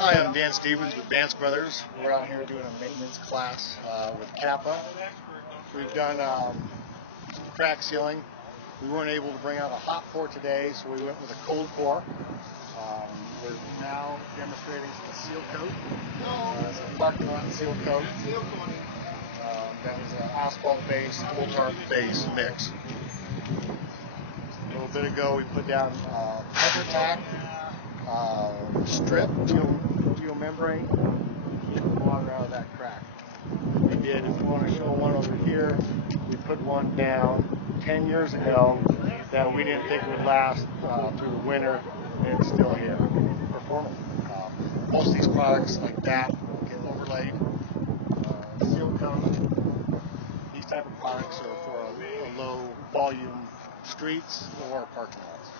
Hi, I'm Vance with Vance Brothers. We're out here doing a maintenance class with Kappa. We've done crack sealing. We weren't able to bring out a hot pour today, so we went with a cold pour. We're now demonstrating the seal coat. It's a parking lot seal coat. That is an asphalt base, full tarp base mix. A little bit ago, we put down pepper tack, strip, geomembrane, to keep the water out of that crack. We did, if you want to show one over here, we put one down 10 years ago that we didn't think would last through the winter, and it's still here, performing. Most of these products like that get overlaid, seal coat. These type of products are for a low volume streets or parking lots.